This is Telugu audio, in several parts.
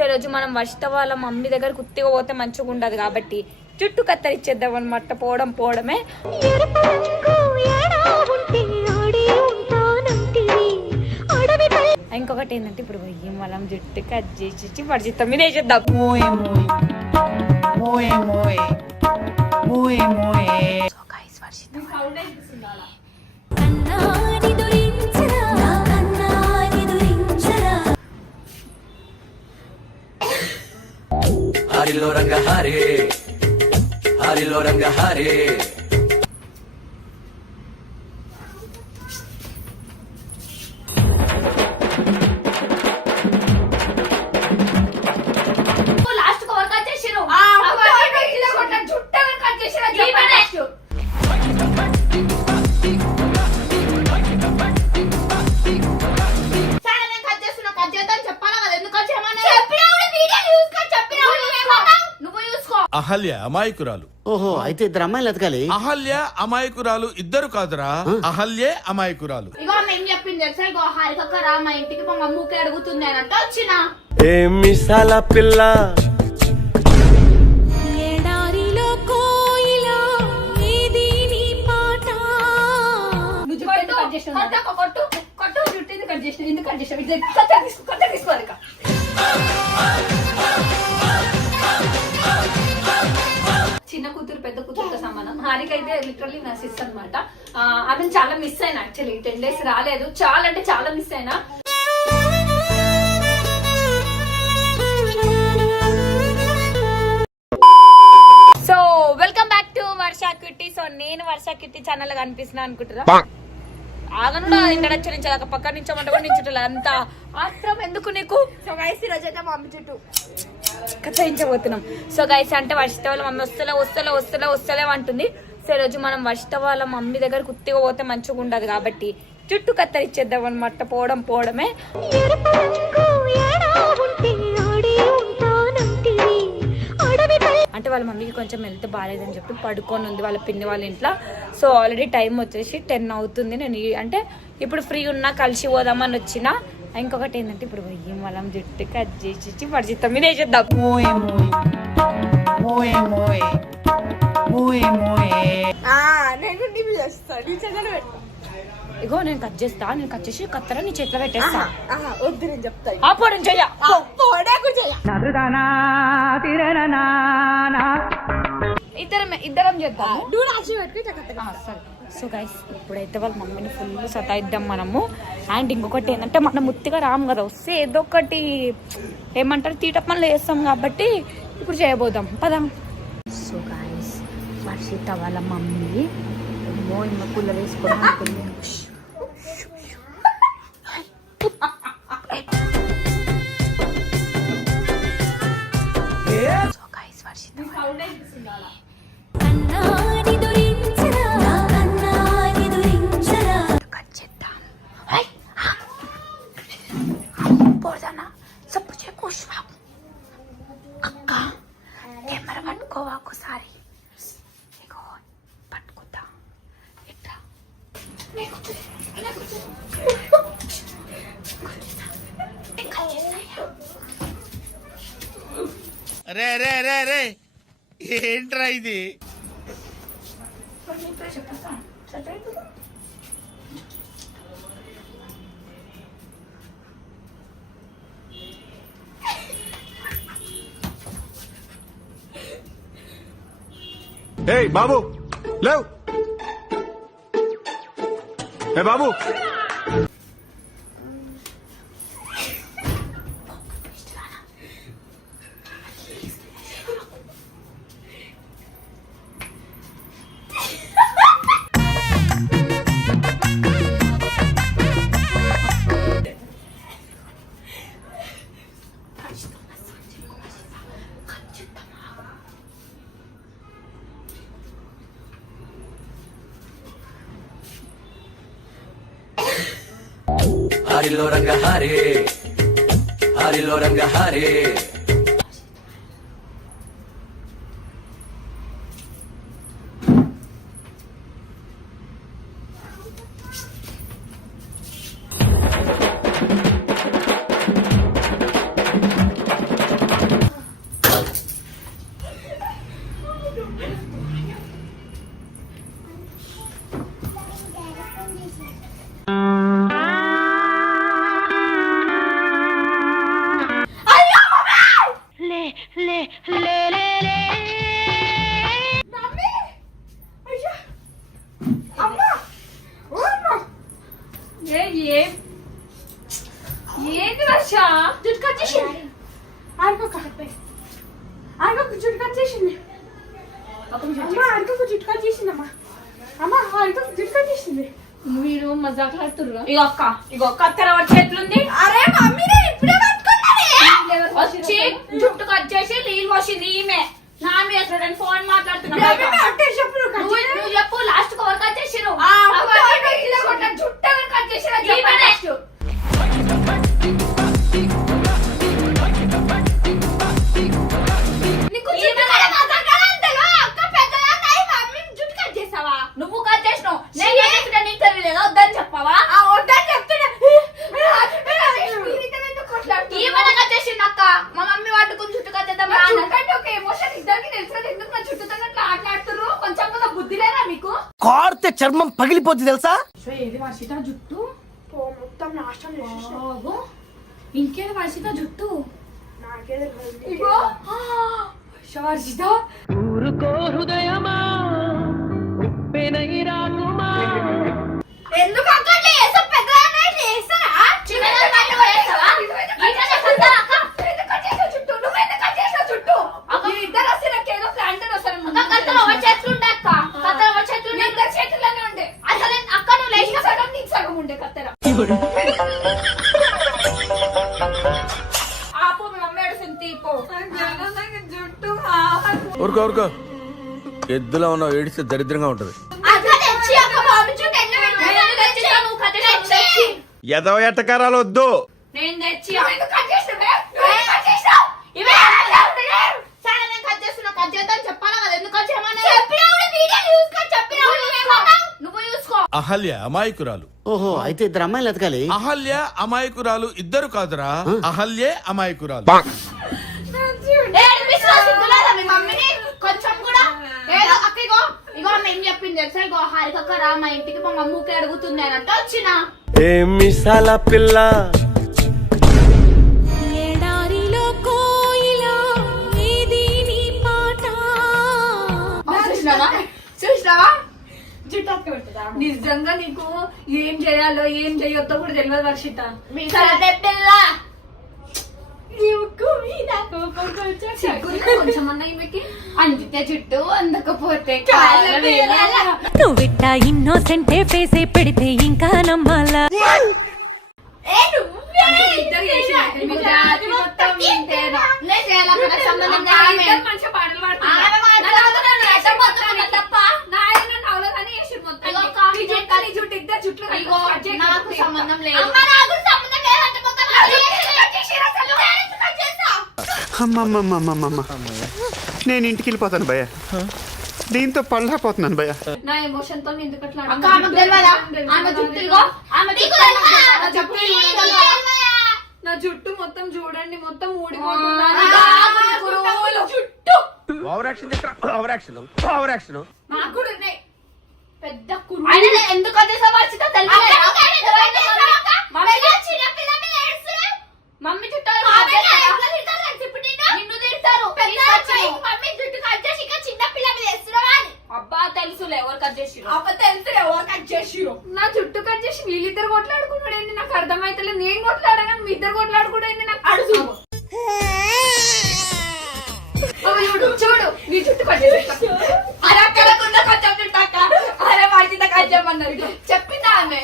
సో ఈరోజు మనం వర్షిత వాళ్ళ మమ్మీ దగ్గర కుత్తిగా పోతే మంచిగా ఉండదు కాబట్టి జుట్టు కత్తరిచ్చేద్దాం అనమాట. పోవడమే. ఇంకొకటి ఏంటంటే ఇప్పుడు పోయి మనం జుట్టు కట్ చేసి వర్షిత మీద వేసేద్దాం. హరిలో రంగ హరే హరిలో రంగ హరే అహల్య అమాయకురాలు. ఓహో, అయితే ఇద్దరు అమ్మాయిలు ఎతకాలి. అహల్య అమాయకురాలు ఇద్దరు కాదురా, అహల్యే అమాయకురాలు. ఇగో ఏం చెప్పింది తెలుసా? ఇగో హారికక్క రా మా ఇంటికి మా మమ్మూకి అడుగుతుంది అని అంటే వచ్చిన మిసాల పిల్ల చిన్న కూతురు పెద్ద కూతురుతో సమానం. హారిక అయితే లిటరల్లీ నా సిస్టర్ అనమాట. ఆమె చాలా మిస్ అయినా, యాక్చువల్లీ 10 days రాలేదు. చాలా అంటే చాలా మిస్ అయినా. So welcome back to Varsha cutie. So నేను వర్ష క్యూటీ ఛానల్ కనిపిస్తున్నా అనుకుంటున్నా. ఆగను ఇంట్రడక్షన్ నుంచి ఒక పక్క నుంచి కూడా నించుంటా. అంత ఆత్రం ఎందుకు నీకు? సో గైస్ ఈరోజు అయితే మా మమ్మీ చుట్టూ కథయించబోతున్నాం. సో గైస్ అంటే వర్షిత వాళ్ళ మమ్మీ వస్తలే అంటుంది. సో ఈరోజు మనం వర్షిత వాళ్ళ మమ్మీ దగ్గర కుత్తిగా పోతే మంచిగా ఉండదు కాబట్టి జుట్టు కత్తరిచ్చేద్దాం అనమాట. పోవడమే. అంటే వాళ్ళ మమ్మీకి కొంచెం హెల్త్ బాగాలేదని చెప్పి పడుకొని ఉంది వాళ్ళ పిన్ని వాళ్ళ ఇంట్లో. సో ఆల్రెడీ టైం వచ్చేసి 10 అవుతుంది. నేను అంటే ఇప్పుడు ఫ్రీ ఉన్నా కలిసి పోదామని వచ్చిన. ఇంకొకటి ఏంటంటే ఇప్పుడు పోయి మనం జుట్టు కట్ చేసి వర్షిత మీద వేసేద్దాం. ఇగో నేను కట్ చేస్తా. నేను కట్ చేసి కత్తెర నీ చేతిలో పెట్టేస్తా. వద్దు నేను చెప్తా. ఇద్దరం చేద్దాం. సో గైస్ ఇప్పుడైతే వాళ్ళ మమ్మీని ఫుల్ సతాయిద్దాం మనము. అండ్ ఇంకొకటి ఏంటంటే మనం ముత్తిగా రాము కదా, వస్తే ఏదో ఒకటి ఏమంటారు తీట పనులు వేస్తాం కాబట్టి ఇప్పుడు చేయబోదాం పదం. సో గైస్ వర్షిత వాళ్ళ మమ్మీ ఇమ్మ పుల్ల వేసుకోవడం అనుకుంది. సో గైస్ వర్షిత అక్క కెమెరా పట్టుకోవా ఒకసారి. ఇగో పట్టుకుంటా ఇట్లా. రే ఏంట్రా ఇది? ఏయ్ బాబు లేవ్. ఏ బాబు హరిలో రంగ హరే హరిలో రంగ హరే ఏంటి వర్ష జుట్టు కట్ చేసింది ఆడుకోక జుట్టు కట్ చేసింది ఆడుకోక జుట్టు కట్ చేసిందమ్మా ఆడుకోక జుట్టు కట్ చేసింది మీరు మజాకులాడుతుర్రా ఇగో కత్తెర వచ్చి ఎట్లుంది అరే మమ్మీ ఇప్పుడే వచ్చి జుట్టు కట్ చేసి నీళ్ళు పోసింది ఈమె నా మీద చూడండి ఫోన్ మాట్లాడుతున్నా నువ్వు చెప్పు లాస్ట్ కవర్ కట్ చేసిరు జుట్టు ఎవరు కట్ చేసిరు నువ్వు కట్ చేసినావు నేను నీకు తెలియలేదా వద్దని చెప్పావా వద్దని చెప్తున్నా కట్ చేసింది అక్క మా మమ్మీ వాడుకుని జుట్టు కట్ చేద్దాం ఒక ఎమోషన్ ఇద్దరికి తెలుసు ఎందుకు నా చుట్టూ అట్లా ఆటలాడుతుర్రు కొంచెం కూడా బుద్ధి లేదా మీకు కార్తే చర్మం పగిలిపోద్ది తెలుసా? సో ఏది వర్షిత జుట్టు మొత్తం నాశనం చేసేసి బాబు ఇంకేది వర్షిత జుట్టు నాకే తెలియదు. ఇగో వర్షిత ఎందుకు అక్కడ చేస్తా పెద్ద చేస్తారా చుట్టూ నువ్వు ఎందుకు కట్ చేసావు చుట్టూ ఇద్దరు వస్తే నాకు ఏదో ప్లాంటర్ వస్తారు చేతులు ఇద్దరు చేతుల్లోనే ఉండే అసలు అక్క నువ్వు లేచిన సగం నీకు సగం ఉండే కత్తెర ఆపు మీ మమ్మీ ఏడుస్తుంది తీపో జుట్టు ఊరుకో ఊరుకో ఎద్దులో ఉన్నావు ఏడిస్తే దరిద్రంగా ఉంటది. ఎదవ ఎట్టకారాలు వద్దు. నేను తెచ్చి కట్ చేసినా కట్ చేద్దాం చెప్పాలా కదా ఎందుకు కట్ చేయమన్నా నువ్వు చూసుకో అహల్య అమాయకురాలు. ఓహో అయితే ఇద్దరు అమ్మాయిలు ఎతకాలి. అహల్య అమాయకురాలు ఇద్దరు కాదురా, అహల్యే అమాయకురాలు. మీ మమ్మీని కొంచెం కూడా ఏదో అక్క ఇగో ఏం చెప్పింది తెలుసా ఇగో హారికక్క రా మా ఇంటికి మా మమ్మీకి అడుగుతుంది అని అంటే వచ్చిన ఏ మిసాల పిల్ల చూసినావా జుట్టు అక్క పెట్టుదా నిజంగా నీకు ఏం చేయాలో ఏం చేయొద్దో కూడా తెలియదు వర్షిత పిల్ల కొంచెమన్నా ఈమెకి అందితే చుట్టూ అందకపోతే నువ్విట్టా ఇన్నోసెంటే ఫేసే పెడితే ఇంకా నమ్మాలా? మంచిగా పాటలు నాకు సంబంధం లేదు అమ్మమ్మమ్మమ్మమ్మ నేను ఇంటికి వెళ్ళిపోతాను భయ్య. దీంతో పళ్ళపోతున్నాను భయ్య. నా ఎమోషన్ తో ఎందుకు అట్లా అక్క ఆమెకు తెలియదా ఆమె జుట్టు ఇగో ఆమె నా జుట్టు మొత్తం చూడండి మొత్తం జుట్టు over action over action over action. నాకు కూడా ఉన్నాయి పెద్ద కురు ఆయన ఎందుకు వచ్చేసా వర్షిత తెలియదు మమ్మీ చుట్టూ నిన్ను తిడతారు అబ్బా తెలుసులే ఎవరు కట్ చేసి నా జుట్టు కట్ చేసి వీళ్ళిద్దరు కొట్లాడుకున్నాడండి నాకు అర్థమైతలేదు నేను కొట్లాడాను మీ ఇద్దరు కొట్లాడుకోవడం నాకు అడుగు చూడు నీ జుట్టు కట్ చేసి అరే అక్కడ కొంచెం జుట్టు అక్క అరే వాటితో కట్ చేయమన్నారు చెప్పిందా ఆమె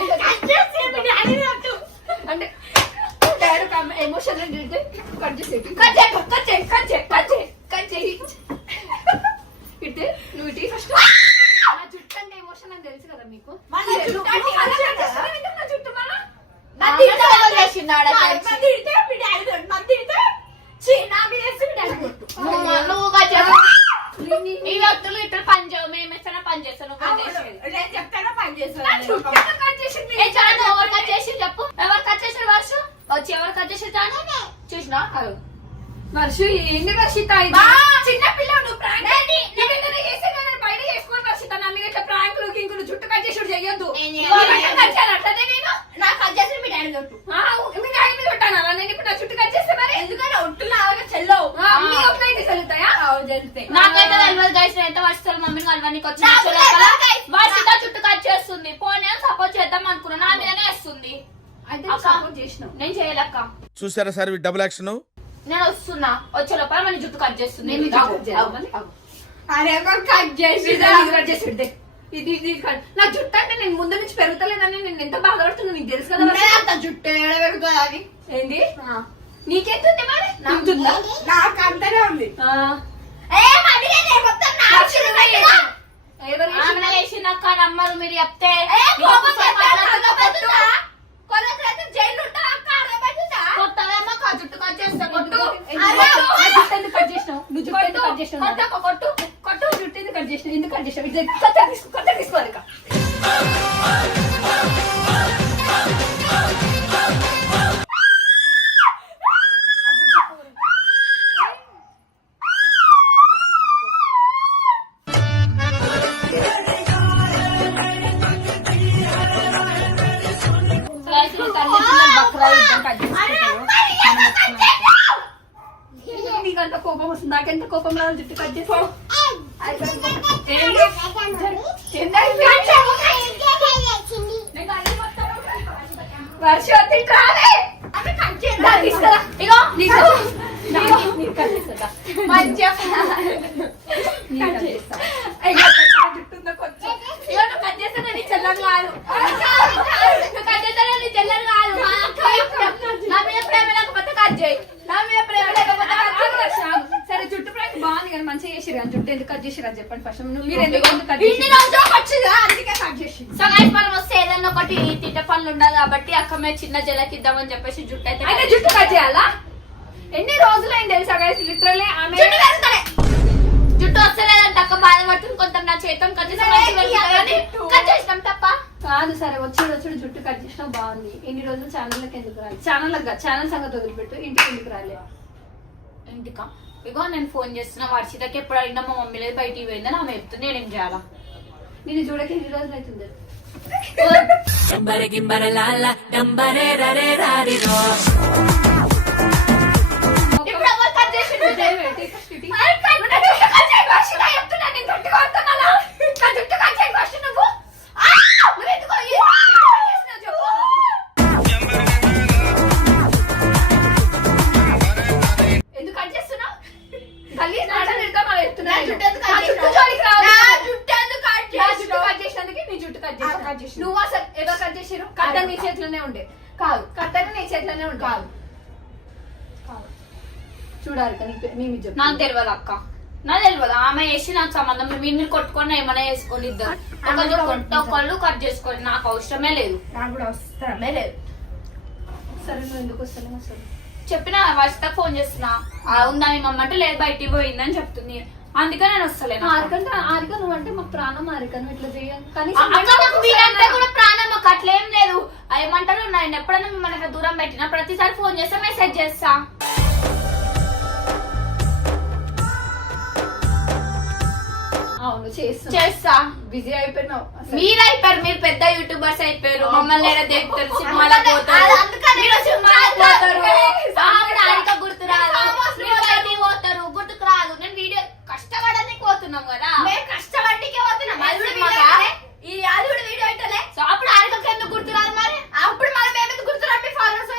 అంటే ఎమోషన్ కట్ చేసేది కట్ చేయి ఇటు నువ్వు ఇటు ఫస్ట్ నా జుట్టు అంటే ఎమోషన్ అని తెలుసు కదా మీకు నా జుట్టు నువ్వు కట్ చేస్తావు ఈ వ్యక్తులు ఇద్దరు పని చేయవు మేము ఇస్తాను పని చేస్తాను ఎవరు కట్ చేసి చెప్పు ఎవరు కట్ చేసారు వర్షం వచ్చి ఎవరు కట్ చేసి చూసినా వర్ష ఏంది వర్షిత చిన్న పిల్ల నువ్వు ప్రాంక్ బయట చేసుకోని వర్షిత నా మీద ఇట్లా ప్రాంకులు కింకులు జుట్టు కట్ చేసి చెయ్యొద్దు అట్లనే నేను నాకు కట్ చేసి మీ డాడీ కొట్టు మీ డాడీ మీద కొట్టాను అలా నేను ఇప్పుడు నా జుట్టు కట్ చేస్తే మరి ఎందుకంటే ఒట్టులా చెల్లవు మీ ఒట్లయితే చల్లుతాయా కలవనికి వచ్చిన వర్షిత చుట్టూ కట్ చేస్తుంది. పోనీ సపోర్ట్ చేద్దాం అనుకున్నా, నా మీదనే వేస్తుంది. అయితే అక్క, సపోర్ట్ చేసినావు. నేను చేయలేక చూసారా సార్ డబుల్ యాక్షన్. నేను వస్తున్నా, వచ్చే లోపల మన జుట్టు కట్ చేస్తుంది. నేను ఆగు, జుట్టు చేయాలి. ఆగు. ఆగు. అరే కట్ చేసి కట్ చేసి పెడితే ఇది నా జుట్టు అంటే నేను ముందు నుంచి పెరుగుతలేదని నేను ఎంత బాధపడుతున్నా నీకు తెలుసు కదా. అంత జుట్టు పెరుగుతుంది అది ఏంది నీకెంతుంది మరి? నాకు అంతనే ఉంది. వేసినాక నమ్మరు మీరు చెప్తే. జుట్టు కట్ చేస్తా కొట్టు. ఎందుకు కట్ చేసినావు? నువ్వు జుట్టు ఎందుకు కట్ చేసినావు? కొట్టు కొట్టు జుట్టు ఎందుకు కట్ చేసినావు? ఎందుకు కట్ చేసినావు? కొత్త తీసుకోవాలి ఇక. నీకంత కోపం వస్తుంది, నాకెంత కోపం రాదు. జుట్టు కట్ చేసి వర్ష రాలే తీసుకురా. ఇగో నీకు మంచిగా జుట్టుందో కొంచెం నువ్వు కట్ చేస్తానే నీ చెల్లెలు కాదు. నువ్వు కట్ చేస్తానే నీ చెల్లెలు కాదు. నా మీద ప్రేమ లేకపోతే కట్ చేయి. నా మీద ప్రేమ లేకపోతే సరే జుట్టు ప్రేమ బాగుంది కానీ మంచిగా చేసిరు కానీ జుట్టు ఎందుకు కట్ చేసిరు అని చెప్పండి ఫస్ట్. మీరు ఎందుకు కట్ చేసి అందుకే కట్ చేసి. సో గైస్ మనం వస్తే ఏదన్నా ఒకటి తిట్ట పనులు ఉండాలి కాబట్టి అక్క మీద చిన్న జలకిద్దామని చెప్పేసి జుట్టు అయితే జుట్టు కట్ చేయాలా? ఎన్ని రోజులైంది తెలుసా గైస్ లిటరల్లీ ఆమె జుట్టు వస్తలేదంట అక్క బాధపడుతుంది. కొంత నా చేతం కట్ చేసినాం తప్ప కాదు. సరే వచ్చాడు జుట్టు కట్ చేసినా బాగుంది. ఎన్ని రోజులు ఛానల్కి ఎందుకు రాలి? ఛానల్ సంగతి వదిలిపెట్టు, ఇంటికి ఎందుకు రాలే? ఇంటికా ఇగో నేను ఫోన్ చేస్తున్నా వర్షితకి ఎప్పుడు అడిగినా మా మమ్మీ లేదు బయటికి పోయిందని ఆమె చెప్తుంది. నేనేం చేయాలా? నేను చూడక ఎన్ని రోజులు అవుతుంది? ఇప్పుడు ఎవరు కట్ చేసిండు? ఎందుకు కట్ చేస్తున్నావు? నువ్వు అసలు ఎవరు కట్ చేసారు? కట్టర్ నీ చేతిలోనే ఉండే కాదు. కట్టర్ నీ చేతిలోనే ఉండే కాదు. చూడాలి నాకు తెలియదు అక్క, నాకు తెలియదు. ఆమె వేసి నాకు సంబంధం లేదు. మీరు కొట్టుకొని ఏమైనా వేసుకొని ఇద్దరు ఒకళ్ళు కట్ చేసుకోండి, నాకు అవసరమే లేదు. నాకు కూడా అవసరమే లేదు. సరే నువ్వు ఎందుకు వస్తాను అసలు? చెప్పిన వర్షిత ఫోన్ చేస్తున్నా ఉందా మీ మమ్మ అంటే లేదు బయటికి పోయిందని చెప్తుంది. అందుకే నేను వస్తలేను. ఆరిక నువ్వు అంటే మాకు ప్రాణం. ఆరిక నువ్వు ఇట్లా చేయాలి కానీ మీరంతా కూడా ప్రాణం. మాకు అట్లేం లేదు. ఏమంటారు నేను ఎప్పుడైనా మిమ్మల్ని దూరం పెట్టినా ప్రతిసారి ఫోన్ చేస్తా, మెసేజ్ చేస్తా. అవును చేస్తా. బిజీ అయిపోయినావు. మీరు అయిపోయారు, మీరు పెద్ద యూట్యూబర్స్ అయిపోయారు. మమ్మల్ని ఏదో దేకుతారు, సినిమాలకు పోతారు, గుర్తు రాదు, బయటికి పోతారు, గుర్తుకు రాదు. నేను వీడియో కష్టపడడానికి పోతున్నాం కదా, కష్టపడికే పోతున్నాం. ఈ అది కూడా వీడియో పెట్టలే. సో అప్పుడు ఆరికకి ఎందుకు గుర్తు రాదు? మరి అప్పుడు మనం ఏమైంది గుర్తు రాబి ఫాలోవర్స్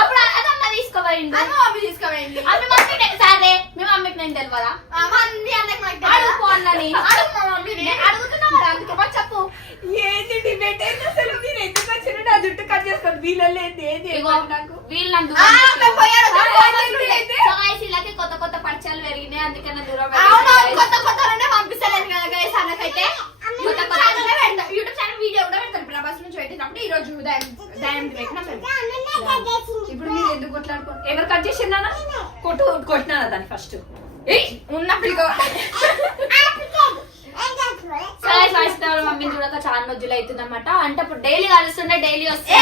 అప్పుడు అదమ్మ తీసుకోపోయింది. తీసుకోవేయండి. అప్పుడు మమ్మీ సరే మీ మమ్మీకి నేను తెలియదా? అడుగు అన్నని అడుగుతున్నాం అందుకే చెప్పు. ఏంటి డిబేట్ అయితే అసలు మీరు ఎందుకు వచ్చారు? నా జుట్టు కట్ చేసుకోండి. వీళ్ళల్లో వీళ్ళు వీళ్ళకి కొత్త కొత్త పరిచయాలు పెరిగినాయి, అందుకే నా దూరం కొత్త కొత్తలోనే పంపిస్తలేదు కదా గైస్. అన్నకైతే యూట్యూబ్ ఛానల్ వీడియో కూడా పెడతారు. ప్రభాస్ నుంచి పెట్టినప్పుడు ఈ రోజు ఇప్పుడు మీరు ఎందుకు కొట్లాడుకోండి? ఎవరు కట్ చేసిందా? కొట్టినా దాన్ని ఫస్ట్ ఉన్నప్పుడు మమ్మీని చూడక చాలా రోజులు అవుతుంది అనమాట. అంటే ఇప్పుడు డైలీ కలుస్తుండే, డైలీ వస్తే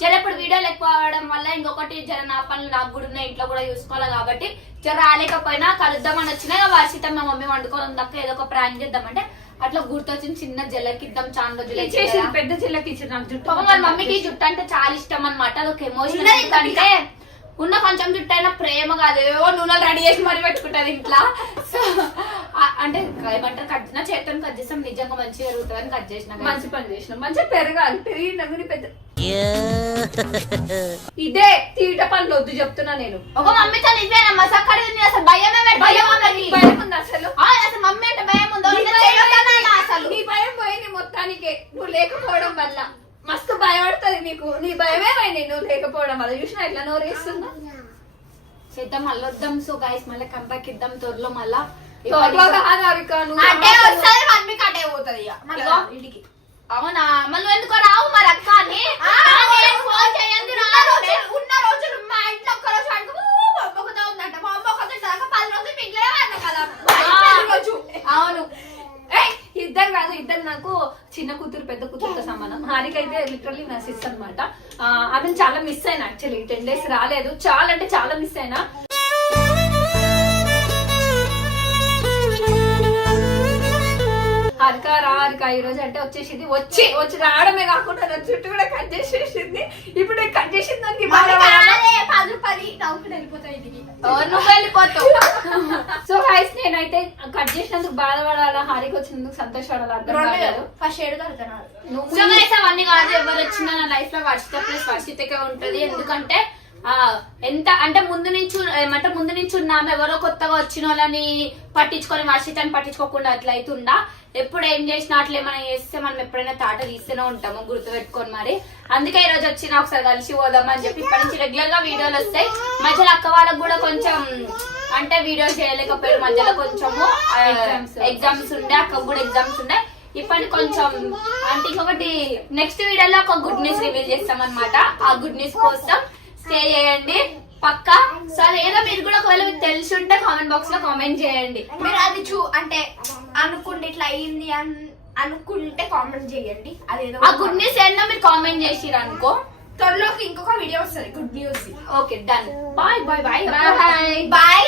జర ఇప్పుడు వీడియోలు ఎక్కువ అవడం వల్ల ఇంకొకటి జర నా పనులు నాకు కూడా ఉన్నాయి, ఇంట్లో కూడా చూసుకోవాలి కాబట్టి జర రాలేకపోయినా కలుద్దామని వచ్చినా వర్షిత మా మమ్మీ వండుకోవడం తప్ప ఏదో ఒక ప్రాంక్ చేద్దామంటే అట్లా గుర్తొచ్చింది. చిన్న జల్లకిద్దాం, చాలా రోజులు పెద్ద జిల్లకి ఇచ్చిన నాకు జుట్టు. వాళ్ళ మమ్మీకి ఈ జుట్టు అంటే చాలా ఇష్టం అనమాట. అదొక ఎమోషన్. ఎందుకంటే ఉన్న కొంచెం జుట్టు అయినా ప్రేమ కాదు, ఏవో నూనెలు రెడీ చేసి మరి పెట్టుకుంటది ఇంట్లో. సో అంటే ఏమంటారు కట్ నా చేతితో కట్ చేస్తాం నిజంగా మంచిగా జరుగుతుందని కట్ చేసిన మంచి పని చేసినాం, మంచిగా పెరగాలి, పెరిగి నవ్వుని పెద్ద ఇదే తీట పనులు వద్దు చెప్తున్నా నేను. ఒక మమ్మీ చాలా ఇదేనమ్మా సక్కడి అసలు భయమే భయం ఉంది అసలు. అసలు మమ్మీ అంటే భయం ఉందో అసలు నీ భయం పోయింది మొత్తానికే నువ్వు లేకపోవడం వల్ల. మస్తు భయపడుతుంది నీకు, నీ భయమే పోయింది నువ్వు లేకపోవడం వల్ల. చూసినా ఎట్లా నోరు వేస్తుందా. చేద్దాం మళ్ళీ వద్దాం. సో గైస్ మళ్ళీ కంబ్యాక్ ఇద్దాం త్వరలో మళ్ళా. అంటే వస్తుంది మమ్మీ కట్టే పోతుంది ఇంటికి. అవునా మళ్ళీ ఎందుకో రావు మరి అక్క అని ఫోన్ చేయండి. ఉన్న రోజులు మా ఇంట్లో ఒక్క రోజు అనుకో బొమ్మకుతా ఉందంట. మా అమ్మ ఒక 10 రోజులు మీ ఇంట్లో అన్నా కదా రోజు. అవును ఇద్దరు కాదు, ఇద్దరు నాకు చిన్న కూతురు పెద్ద కూతురుతో సమానం. హారికైతే లిటరల్లీ నా సిస్టర్ అనమాట. ఆమె చాలా మిస్ అయినా, యాక్చువల్లీ 10 days రాలేదు. చాలా అంటే చాలా మిస్ అయినా. హారిక ఈ రోజు అంటే వచ్చేసింది. వచ్చి రావడమే కాకుండా నా చుట్టూ కూడా కట్ చేసేసింది. ఇప్పుడు కట్ చేసిన దానికి 10 రూపాయలు నవ్వుకుని వెళ్ళిపోతాయి ఇంటికి. నువ్వు వెళ్ళిపోతావు. సో గైస్ నేనైతే కట్ చేసినందుకు బాధపడాలా, హారిక వచ్చినందుకు సంతోషపడాలా అర్థం కాలేదు. ఫస్ట్ ఏడు కలుగుతున్నారు. నువ్వు అవన్నీ కాదు, ఎవరు వచ్చినా నా లైఫ్ లో వర్షిత ప్లస్ వర్షితకే ఉంటది. ఎందుకంటే ఎంత అంటే ముందు నుంచి ఉన్నాము. ఎవరో కొత్తగా వచ్చిన వాళ్ళని పట్టించుకొని వర్షితని పట్టించుకోకుండా అట్లా అవుతుందా. ఎప్పుడు ఏం చేసినా అట్లా ఏమైనా చేస్తే మనం ఎప్పుడైనా తాట తీస్తూనే ఉంటాము, గుర్తు పెట్టుకొని. మరి అందుకే ఈ రోజు వచ్చిన ఒకసారి కలిసి పోదాం అని చెప్పి ఇప్పటి నుంచి రెగ్యులర్ గా వీడియోలు వస్తాయి. మధ్యలో అక్క వాళ్ళకు కూడా కొంచెం అంటే వీడియో చేయలేకపోయారు. మధ్యలో కొంచెము ఎగ్జామ్స్ ఉండే, అక్క కూడా ఎగ్జామ్స్ ఉండే. ఇప్పటి కొంచెం అంటే ఇంకొకటి నెక్స్ట్ వీడియోలో ఒక గుడ్ న్యూస్ రివీల్ చేస్తాం అనమాట. ఆ గుడ్ న్యూస్ కోసం స్టే చేయండి పక్కా. సో అదేదో మీరు కూడా ఒకవేళ మీకు తెలిసి ఉంటే కామెంట్ బాక్స్ లో కామెంట్ చేయండి. మీరు అది అంటే అనుకుంటే ఇట్లా అయింది అనుకుంటే కామెంట్ చేయండి. అదేదో ఆ గుడ్ న్యూస్ ఏంటో మీరు కామెంట్ చేసిరు అనుకో, త్వరలోకి ఇంకొక వీడియో వస్తుంది good news. Okay done. Bye bye bye bye. Bye.